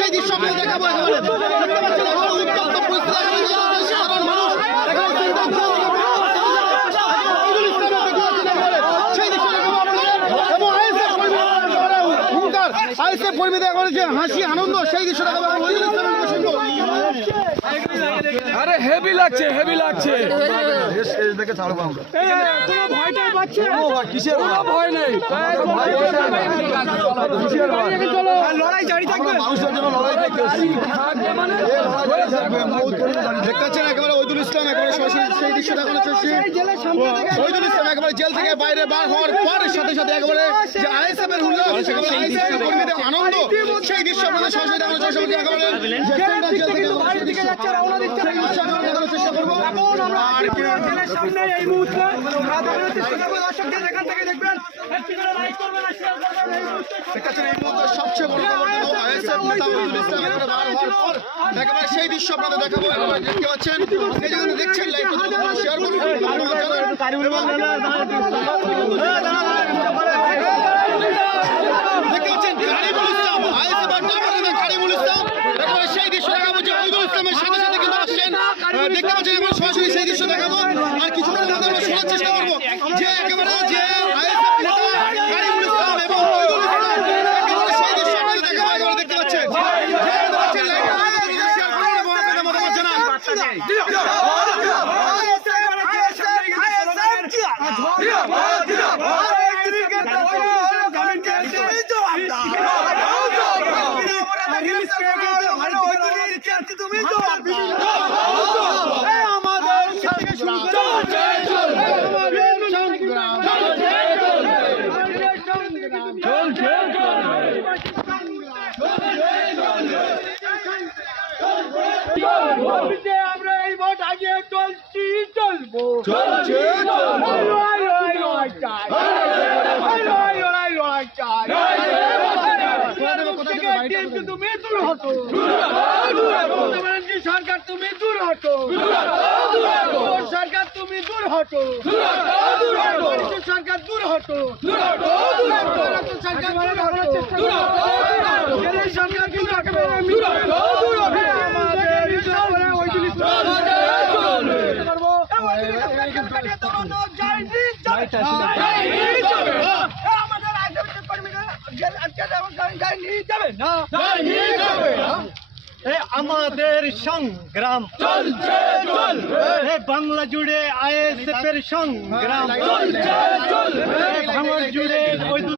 সেই দৃশ্য দেখাবো কর্মীদের যে হাসি আনন্দ সেই দৃশ্য দেখাবো। আরে হেভি লাগছে, হেভি লাগছে। ভয় নেই, লড়াই জারি থাকবে। দেখতে পাচ্ছেন একেবারে ওইদুল ইসলাম একেবারে সরাসরি সেই দৃশ্য দেখানো হচ্ছে। ওইদুল ইসলাম একেবারে জেল থেকে বাইরে বার হওয়ার পরের সাথে সাথে একেবারে যে আইএসএফ এর উল্লাস, আইএসএফ কর্মীদের আনন্দ সেই দৃশ্য আপনাদের সরাসরি দেখানোর চেষ্টা করছি। একেবারে চেষ্টা করবো। এই মুহূর্তে সবচেয়ে বড় আইএসএফ নেতা ওইদুল ইসলাম একেবারে বার হওয়ার পর একেবারে সেই দৃশ্য আপনাদের দেখাবো। দেখতে পাচ্ছেন এই যে দেখছেন লাইভ শেয়ার করুন। দেখতে পাচ্ছেন কারিমুল ইসলাম আইএসএফ কারিমুল ইসলাম একেবারে সেই দৃশ্য দেখাবো যে ওইদুল ইসলামের সাথে সাথে কিন্তু আসছেন। দেখতে পাচ্ছেন এবার সরাসরি সেই দৃশ্য দেখাবো। আর কিছুক্ষণের মধ্যে আমরা শোনার চেষ্টা করবো যে একেবারে যে আইএসএফ নেতা কারিমুল ইসলাম এবং ওইদুল ইসলাম একেবারে সেই দৃশ্য আপনাদের দেখাবো। একেবারে দেখতে পাচ্ছেন আমরা এই ভোট আগে চলছি, চলবো, তুমি দূর হতো, সরকার তুমি দূর হতো, সরকার তুমি দূর হতো, সরকার দূর হতো, সরকার আমাদের সংগ্রাম চলছে, বাংলা জুড়ে আইএসএফের সংগ্রাম চলছে, ভাঙড় জুড়ে